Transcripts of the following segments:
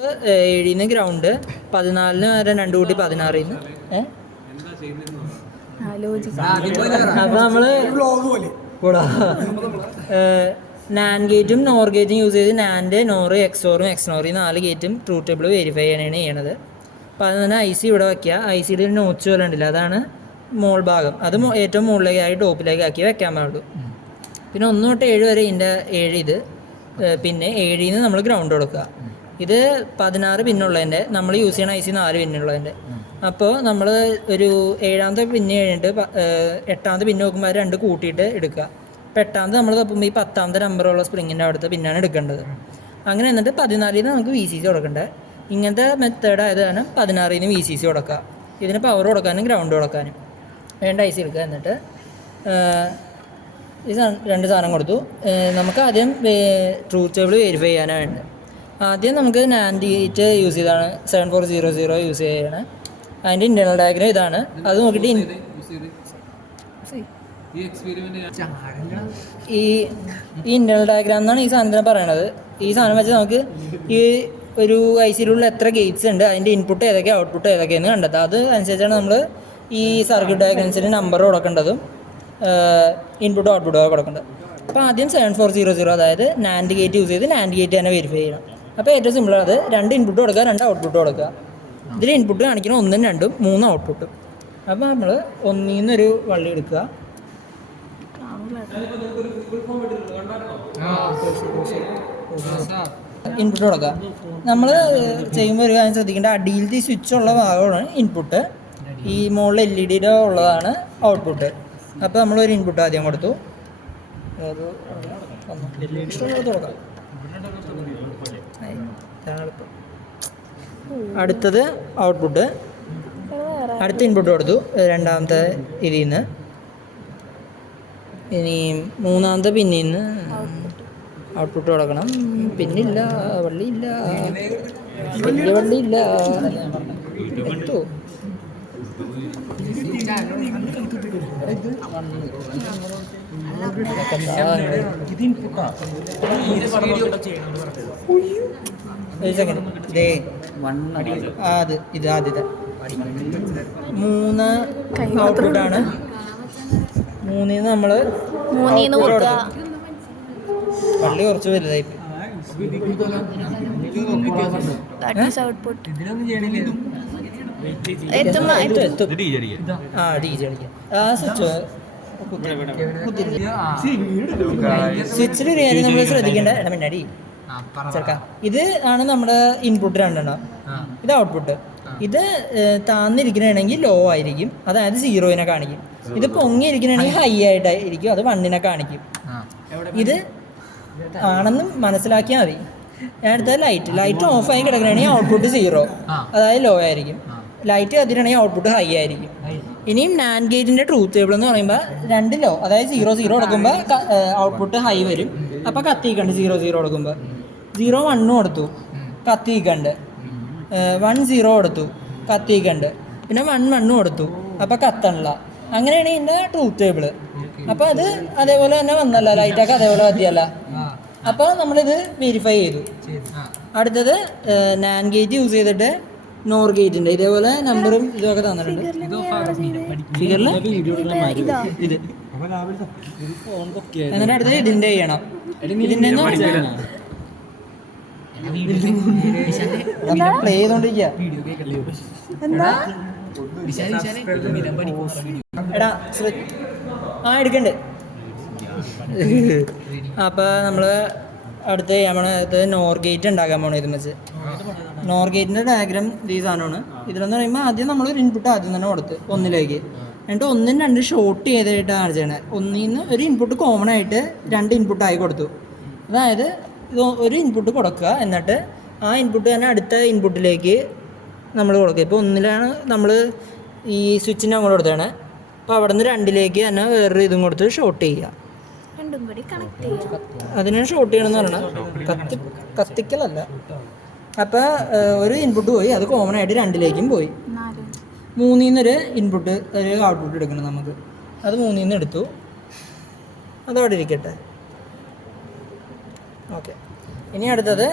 7 ground, 14 വരെ 2 കൂട്ടി 16 അപ്പോൾ നമ്മൾ നാൻ ഗേറ്റും നോർ ഗേറ്റും യൂസ് ചെയ്ത് നാൻഡ്, നോറ്, എക്സോറും എക്സ്നോർ ഈ 4 ഗേറ്റും ട്രൂത്ത് ടേബിൾ വെരിഫൈ ചെയ്യാനാണ് ചെയ്യണത്. അപ്പോൾ അത് തന്നെ ഐ സി ഇവിടെ വയ്ക്കുക. ഐ സിയുടെ ഒരു നോച്ച് പോലെ ഉണ്ടല്ലോ, അതാണ് മോൾ ഭാഗം. അത് ഏറ്റവും മുകളിലേക്കായി ടോപ്പിലേക്ക് ആക്കി വെക്കാൻ പാടുള്ളൂ. പിന്നെ 1 തൊട്ട് 7 വരെ ഇതിൻ്റെ 7 ഇത്, പിന്നെ 7 നിന്ന് നമ്മൾ ഗ്രൗണ്ട് കൊടുക്കുക. ഇത് 16 പിന്നുള്ളതിൻ്റെ, നമ്മൾ യൂസ് ചെയ്യണ ഐ സി 4 പിന്നുള്ളതിൻ്റെ. അപ്പോൾ നമ്മൾ ഒരു 7ാമത്തെ പിന്ന് കഴിഞ്ഞിട്ട് 8ാമത്തെ പിന്ന് നോക്കുമ്പോൾ 2 കൂട്ടിയിട്ട് എടുക്കുക. അപ്പോൾ 8ാമത് നമ്മൾ തപ്പുമ്പോൾ ഈ 10ാമത്തെ നമ്പറുള്ള സ്പ്രിങ്ങിൻ്റെ അവിടുത്തെ പിന്നാണ് എടുക്കേണ്ടത്. അങ്ങനെ എന്നിട്ട് 14 നമുക്ക് വി സി സി കൊടുക്കേണ്ടത്. ഇങ്ങനത്തെ മെത്തേഡ് ആയതാണ് 16 വി സി സി കൊടുക്കുക. ഇതിന് പവർ കൊടുക്കാനും ഗ്രൗണ്ട് കൊടുക്കാനും വേണ്ട ഐ സി എടുക്കുക. എന്നിട്ട് ഈ 2 സാധനം കൊടുത്തു. നമുക്ക് ആദ്യം ട്രൂത്ത് ടേബിൾ വെരിഫൈ ചെയ്യാനാണ്. ആദ്യം നമുക്ക് നാൻഡ് ഗേറ്റ് യൂസ് ചെയ്താണ് 7400 യൂസ് ചെയ്യണം. അതിൻ്റെ ഇൻറ്റേർണൽ ഡയഗ്രം ഇതാണ്. അത് നോക്കിയിട്ട് ഈ ഇൻറ്റേർണൽ ഡയഗ്രാം എന്നാണ് ഈ സാധനത്തിന് പറയണത്. ഈ സാധനം വെച്ച് നമുക്ക് ഈ ഒരു ഐ സിയിലുള്ള എത്ര ഗേറ്റ്സ് ഉണ്ട്, അതിൻ്റെ ഇൻപുട്ട് ഏതൊക്കെ ഔട്ട്പുട്ട് ഏതൊക്കെയെന്ന് കണ്ടെത്താം. അത് അനുസരിച്ചാണ് നമ്മൾ ഈ സർക്യൂട്ട് ഡയഗ്രാംസിന് നമ്പർ കൊടുക്കേണ്ടതും ഇൻപുട്ടും ഔട്ട്പുട്ടും കൊടുക്കേണ്ടത്. അപ്പോൾ ആദ്യം 7400, അതായത് നാൻഡ് ഗേറ്റ് യൂസ് ചെയ്ത് നാൻഡ് ഗേറ്റ് തന്നെ വെരിഫൈ ചെയ്യണം. അപ്പോൾ ഏറ്റവും സിമ്പിളാണ് അത്. 2 ഇൻപുട്ട് കൊടുക്കുക, 2 ഔട്ട്പുട്ട് കൊടുക്കുക. ഇതിൽ ഇൻപുട്ട് കാണിക്കണം 1ഉം 2ഉം 3 ഔട്ട്പുട്ടും. അപ്പോൾ നമ്മൾ 1ൽ നിന്നൊരു വള്ളി എടുക്കുക. ഇൻപുട്ട് കൊടുക്കുക. നമ്മൾ ചെയ്യുമ്പോൾ ഒരു കാര്യം ശ്രദ്ധിക്കേണ്ട, അടിയിലത്തെ സ്വിച്ചുള്ള ഭാഗമാണ് ഇൻപുട്ട്, ഈ മുകളിൽ LED ഉള്ളതാണ് ഔട്ട്പുട്ട്. അപ്പോൾ നമ്മളൊരു ഇൻപുട്ട് ആദ്യം കൊടുത്തു. കൊടുക്കാം. അടുത്തത് ഔട്ട്പുട്ട്. അടുത്ത ഇൻപുട്ട് കൊടുത്തു 2ാമത്തെ ഇതിൽ നിന്ന്. ഇനി 3ാമത്തെ പിന്നിൽ നിന്ന് ഔട്ട്പുട്ട് കൊടുക്കണം. പിന്നില്ല, വള്ളിയില്ല, വലിയ വള്ളിയില്ല. എത്തോ ഇത് ആദ്യത്തെ 3 ഔട്ട്പുട്ടാണ്. 3 നമ്മൾ വള്ളി കുറച്ച് വലുതായി. സ്വിച്ചിൽ നമ്മൾ ശ്രദ്ധിക്കേണ്ട ഇടമിന്നടി ചെറുക്ക. ഇത് ആണ് നമ്മുടെ ഇൻപുട്ട് 2 ഇത് ഔട്ട്പുട്ട്. ഇത് താന്നിരിക്കണമെങ്കിൽ ലോ ആയിരിക്കും, അതായത് 0നെ കാണിക്കും. ഇത് പൊങ്ങിയിരിക്കണമെങ്കിൽ ഹൈ ആയിട്ടായിരിക്കും, അത് 1നെ കാണിക്കും. ഇത് ആണെന്ന് മനസ്സിലാക്കിയാൽ മതി. അടുത്ത ലൈറ്റ് ഓഫായി കിടക്കണമെങ്കിൽ ഔട്ട്പുട്ട് 0, അതായത് ലോ ആയിരിക്കും. ലൈറ്റ് കത്തിയിട്ടുണ്ടെങ്കിൽ ഔട്ട്പുട്ട് ഹൈ ആയിരിക്കും. ഇനിയും നാൻഡ് ഗേറ്റിൻ്റെ ട്രൂത്ത് ടേബിൾ എന്ന് പറയുമ്പോൾ 2 ലോ, അതായത് 0 കൊടുക്കുമ്പോൾ ഔട്ട്പുട്ട് ഹൈ വരും. അപ്പോൾ കത്തിക്കണ്ട് 0 കൊടുക്കുമ്പോൾ. 0 1 കൊടുത്തു, കത്തിക്കണ്ട്. 1 0 കൊടുത്തു, കത്തിക്കണ്ട്. പിന്നെ 1 1 കൊടുത്തു, അപ്പോൾ കത്തണില്ല. അങ്ങനെയാണ് ഇതിൻ്റെ ട്രൂത്ത് ടേബിള്. അപ്പോൾ അത് അതേപോലെ തന്നെ വന്നല്ല, ലൈറ്റൊക്കെ അതേപോലെ കത്തിയല്ല. അപ്പോൾ നമ്മളിത് വെരിഫൈ ചെയ്തു. അടുത്തത് നാൻഡ് ഗേറ്റ് യൂസ് ചെയ്തിട്ട് നോർ ഗേറ്റിൻ്റെ ഇതേപോലെ നമ്പറും ഇതൊക്കെ തന്നിട്ടുണ്ട്. ഫിഗറിൽ ഇത്. എന്നിട്ട് അടുത്ത് ഇതിൻ്റെ ചെയ്യണം. ഇതിൻ്റെ പ്ലേ ചെയ്തോണ്ടിരിക്കുക. എടാ എടുക്കണ്ട്. അപ്പോൾ നമ്മൾ അടുത്ത് ചെയ്യാൻ പോണത് നോർ ഗേറ്റ് ഉണ്ടാക്കാൻ പോകണം. ഇത് വെച്ച് നോർ ഗേറ്റിൻ്റെ ഡയഗ്രാം ഈ സാധനമാണ്. ഇതിലെന്ന് പറയുമ്പോൾ ആദ്യം നമ്മളൊരു ഇൻപുട്ട് ആദ്യം തന്നെ കൊടുത്ത് 1ലേക്ക്, എന്നിട്ട് 1ഉം 2ഉം ഷോർട്ട് ചെയ്തിട്ടാണ് ചെയ്യണത്. 1ൽ നിന്ന് ഒരു ഇൻപുട്ട് കോമൺ ആയിട്ട് 2 ഇൻപുട്ടായി കൊടുത്തു. അതായത് ഇത് ഒരു ഇൻപുട്ട് കൊടുക്കുക, എന്നിട്ട് ആ ഇൻപുട്ട് തന്നെ അടുത്ത ഇൻപുട്ടിലേക്ക് നമ്മൾ കൊടുക്കുക. ഇപ്പോൾ 1ലാണ് നമ്മൾ ഈ സ്വിച്ചിന് അങ്ങോട്ട് കൊടുത്തതാണ്. അപ്പോൾ അവിടെ നിന്ന് 2ലേക്ക് തന്നെ വേറൊരു ഇതും കൊടുത്ത് ഷോർട്ട് ചെയ്യുക. അതിനാണ് ഷോർട്ട് ചെയ്യണമെന്ന് പറയണത്, കത്തിക്കലല്ല. അപ്പോൾ ഒരു ഇൻപുട്ട് പോയി, അത് കോമൺ ആയിട്ട് 2ലേക്കും പോയി. 3ൽ നിന്നൊരു ഇൻപുട്ട് ഒരു ഔട്ട്പുട്ട് എടുക്കണം നമുക്ക്. അത് 3ൽ നിന്ന് എടുത്തു, അതവിടെ ഇരിക്കട്ടെ. ഓക്കെ. ഇനി അടുത്തത്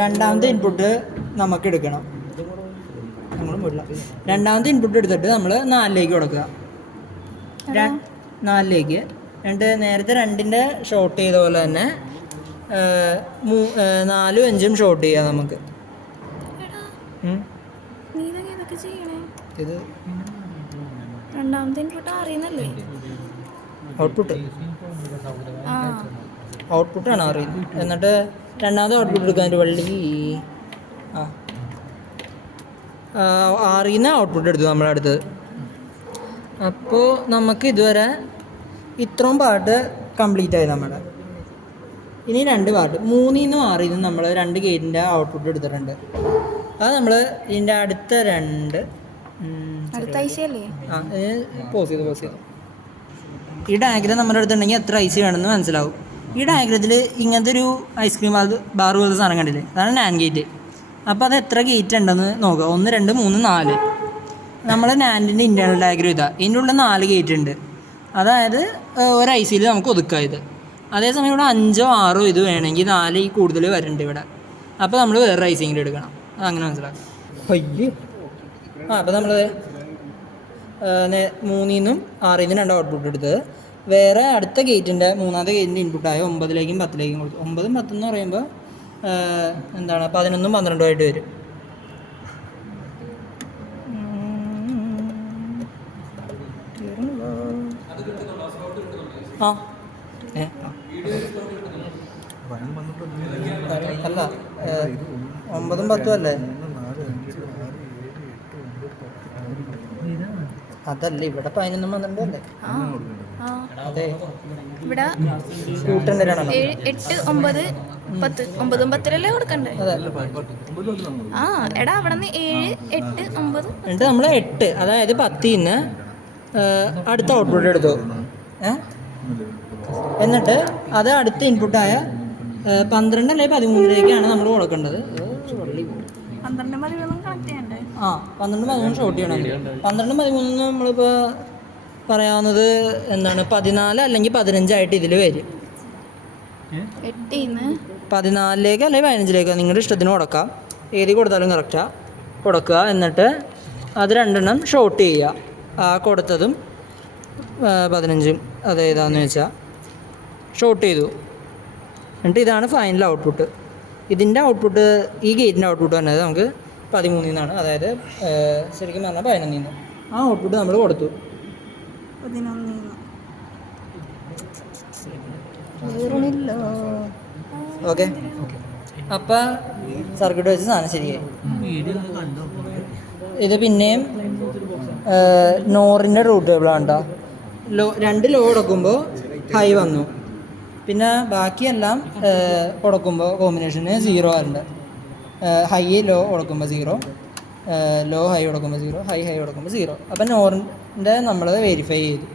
രണ്ടാമത്തെ ഇൻപുട്ട് നമുക്ക് എടുക്കണം. നമ്മളും പോയില്ല. രണ്ടാമത്തെ ഇൻപുട്ട് എടുത്തിട്ട് നമ്മൾ 4ലേക്ക് കൊടുക്കുക. 4ലേക്ക് എന്നിട്ട് നേരത്തെ 2ൻ്റെ ഷോർട്ട് ചെയ്ത പോലെ തന്നെ 4ഉം 5ഉം ഷോർട്ട് ചെയ്യാം നമുക്ക്. ഇത് ഔട്ട്പുട്ടാണ് അറിയുന്നത്. എന്നിട്ട് രണ്ടാമത്തെ ഔട്ട്പുട്ട് എടുക്കാൻ വള്ളി അറിയുന്ന ഔട്ട്പുട്ട് എടുത്തു നമ്മളടുത്തത്. അപ്പോൾ നമുക്ക് ഇതുവരെ ഇത്രയും പാർട്ട് കംപ്ലീറ്റ് ആയി നമ്മുടെ. ഇനി 2 പാർട്ട് 3ൽ നിന്നും 6ൽ നിന്നും നമ്മൾ 2 ഗേറ്റിൻ്റെ ഔട്ട്പുട്ട് എടുത്തിട്ടുണ്ട്. അത് നമ്മൾ ഇതിൻ്റെ അടുത്ത 2 പോസ് ചെയ്തു. ഈ ഡയഗ്രം നമ്മുടെ അടുത്തുണ്ടെങ്കിൽ എത്ര ഐസി വേണമെന്ന് മനസ്സിലാവും. ഈ ഡയഗ്രത്തിൽ ഇങ്ങനത്തെ ഒരു ഐസ്ക്രീം ബാർ പോലത്തെ സാധനം കണ്ടില്ലേ, അതാണ് നാൻഡ് ഗേറ്റ്. അപ്പോൾ അത് എത്ര ഗേറ്റ് ഉണ്ടെന്ന് നോക്കുക. 1 2 3 4. നമ്മൾ നാൻഡിൻ്റെ ഇൻറ്റേർണൽ ഡയഗ്രം ഇതാ. ഇതിൻ്റെ ഉള്ളിൽ 4 ഗേറ്റ് ഉണ്ട്. അതായത് ഒരു ഐസിയിൽ നമുക്ക് ഒതുക്കാം ഇത്. അതേസമയം ഇവിടെ 5ഓ 6ഓ ഇത് വേണമെങ്കിൽ 4 കൂടുതൽ വരുന്നുണ്ട് ഇവിടെ. അപ്പോൾ നമ്മൾ വേറെ ഐസിങ്ങിൽ എടുക്കണം. അതങ്ങനെ മനസ്സിലാക്കാം. അപ്പോൾ നമ്മൾ 3ൽ നിന്നും 6ൽ നിന്നും 2 ഔട്ട്പുട്ട് എടുത്തത് വേറെ അടുത്ത ഗേറ്റിൻ്റെ 3ാമത്തെ ഗേറ്റിൻ്റെ ഇൻപുട്ടായ 9ലേക്കും 10ലേക്കും കൊടുത്തു. 9ഉം 10 എന്ന് പറയുമ്പോൾ എന്താണ് 11ഉം 12ഉം ആയിട്ട് വരും. അല്ല 9ഉം 10ഉം അല്ലേ? അതല്ല ഇവിടെ 11ഉം 12ഉം അല്ലേ? അതെ, ഇവിടെ കൂട്ടണ്ടല്ലോ. 8 9 10 9ഉം 10ലല്ലേ കൊടുക്കണ്ടേ? ആ എടാ അവിടെ നിന്ന് 7 8 9 എന്നിട്ട് നമ്മൾ 8, അതായത് 10ൽ നിന്ന് അടുത്ത ഔട്ട്പുട്ട് എടുത്തു. എന്നിട്ട് അത് അടുത്ത ഇൻപുട്ടായ 12 അല്ലെങ്കിൽ 13ലേക്കാണ് നമ്മൾ കൊടുക്കേണ്ടത്. 12 കണക്ട് ചെയ്യണ്ടേ? 12 13 ഷോർട്ട് ചെയ്യണം. 12 13 നമ്മളിപ്പോൾ പറയാവുന്നത് എന്താണ് 14 അല്ലെങ്കിൽ 15 ആയിട്ട് ഇതിൽ വരും. 14ലേക്ക് അല്ലെങ്കിൽ 15ലേക്കോ നിങ്ങളുടെ ഇഷ്ടത്തിന് കൊടുക്കാം. ഏതി കൊടുത്താലും കറക്റ്റാണ് കൊടുക്കുക. എന്നിട്ട് അത് 2 ഷോർട്ട് ചെയ്യുക. കൊടുത്തതും 15ഉം അതേതാണെന്ന് വെച്ചാൽ ഷോർട്ട് ചെയ്തു. എന്നിട്ട് ഇതാണ് ഫൈനൽ ഔട്ട്പുട്ട്. ഇതിൻ്റെ ഔട്ട്പുട്ട് ഈ ഗേറ്റിൻ്റെ ഔട്ട്പുട്ട് വന്നത് നമുക്ക് 13ൽ നിന്നാണ്, അതായത് ശരിക്കും പറഞ്ഞാൽ 11ൽ നിന്ന്. ആ ഔട്ട്പുട്ട് നമ്മൾ കൊടുത്തു. ഓക്കെ, അപ്പം സർക്യൂട്ട് വെച്ച് സാധനം ശരിയായി. ഇത് പിന്നെയും നോറിൻ്റെ ട്രൂത്ത് ടേബിളാണ് കേട്ടോ. 2 ലോ കൊടുക്കുമ്പോൾ ഹൈ വന്നു. പിന്നെ ബാക്കിയെല്ലാം കൊടുക്കുമ്പോൾ കോമ്പിനേഷന് 0 വരുന്നുണ്ട്. ഹൈ ലോ കൊടുക്കുമ്പോൾ 0, ലോ ഹൈ കൊടുക്കുമ്പോൾ 0, ഹൈ കൊടുക്കുമ്പോൾ 0. അപ്പം നോറിൻ്റെ നമ്മൾ വെരിഫൈ ചെയ്തു.